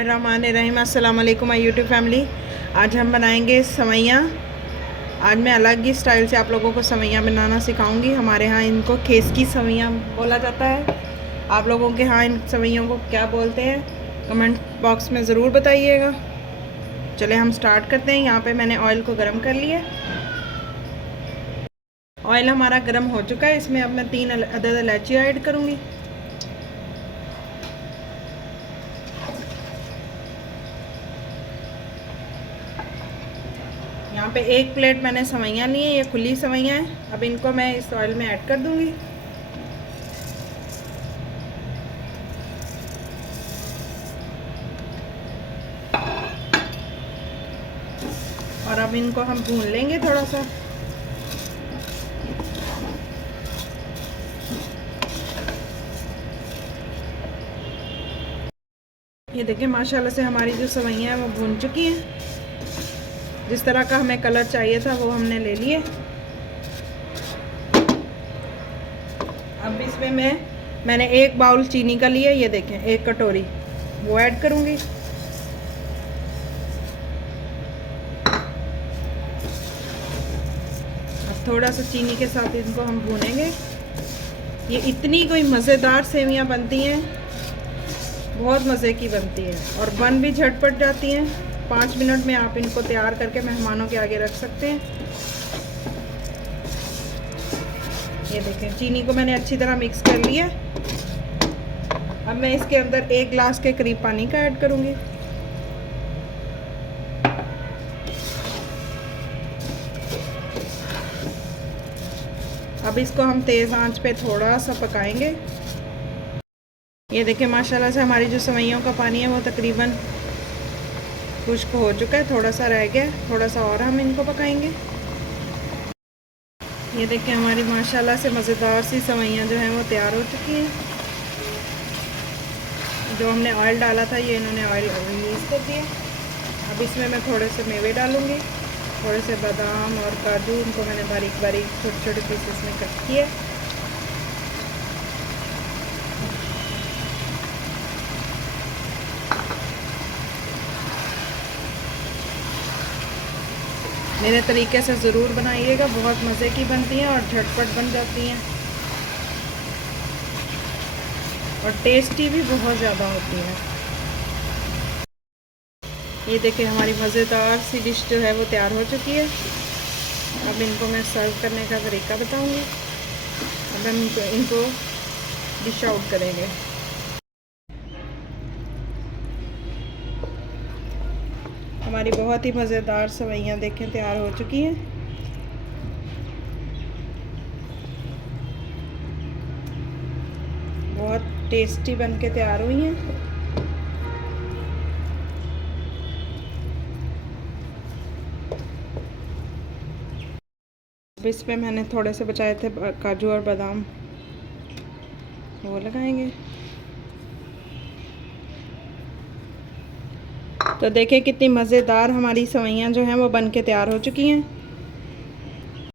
रहीम। अस्सलाम वालेकुम my YouTube family. आज हम बनाएंगे सवैयाँ। आज मैं अलग ही स्टाइल से आप लोगों को सवैयाँ बनाना सिखाऊंगी। हमारे यहाँ इनको खेस की सवैयाँ बोला जाता है। आप लोगों के यहाँ इन सवैयों को क्या बोलते हैं कमेंट बॉक्स में ज़रूर बताइएगा। चले हम स्टार्ट करते हैं। यहाँ पे मैंने ऑयल को गर्म कर लिया। ऑयल हमारा गर्म हो चुका है। इसमें अब मैं 3 अदद इलायची ऐड करूँगी। यहाँ पे 1 प्लेट मैंने सवैयाँ ली हैं। ये खुली सवैयाँ हैं। अब इनको मैं इस ऑयल में ऐड कर दूँगी। और अब इनको हम भून लेंगे थोड़ा सा। ये देखिए माशाल्लाह से हमारी जो सवैयाँ हैं वो भून चुकी हैं। जिस तरह का हमें कलर चाहिए था वो हमने ले लिए। अब इसमें मैंने 1 बाउल चीनी का लिया। ये देखें 1 कटोरी वो ऐड करूँगी। अब थोड़ा सा चीनी के साथ इनको हम भूनेंगे। ये इतनी कोई मज़ेदार सेवियाँ बनती हैं, बहुत मज़े की बनती हैं और बन भी झटपट जाती हैं। 5 मिनट में आप इनको तैयार करके मेहमानों के आगे रख सकते हैं। ये देखें चीनी को मैंने अच्छी तरह मिक्स कर लिया। अब मैं इसके अंदर 1 गिलास के करीब पानी का ऐड करूँगी। अब इसको हम तेज़ आंच पे थोड़ा सा पकाएंगे। ये देखिए माशाल्लाह से हमारी जो सवैयों का पानी है वो तकरीबन खुश्क हो चुका है। थोड़ा सा रह गया, थोड़ा सा और हम इनको पकाएंगे। ये देखिए हमारी माशाल्लाह से मज़ेदार सी सवैयाँ जो हैं वो तैयार हो चुकी हैं। जो हमने ऑयल डाला था ये इन्होंने ऑयल रिलीज़ कर दिया। अब इसमें मैं थोड़े से मेवे डालूँगी, थोड़े से बादाम और काजू। इनको मैंने बारीक बारीक छोटे छोटे पीसेस में कट किया। मेरे तरीके से ज़रूर बनाइएगा, बहुत मज़े की बनती हैं और झटपट बन जाती हैं और टेस्टी भी बहुत ज़्यादा होती हैं। ये देखिए हमारी मज़ेदार सी डिश जो है वो तैयार हो चुकी है। अब इनको मैं सर्व करने का तरीका बताऊंगी। अब हम इनको डिश आउट करेंगे। हमारी बहुत ही मज़ेदार सवैयाँ देखें तैयार हो चुकी हैं। बहुत टेस्टी बन के तैयार हुई हैं। अब इस पे मैंने थोड़े से बचाए थे काजू और बादाम, वो लगाएंगे। तो देखिए कितनी मज़ेदार हमारी सवैयाँ जो हैं वो बन के तैयार हो चुकी हैं।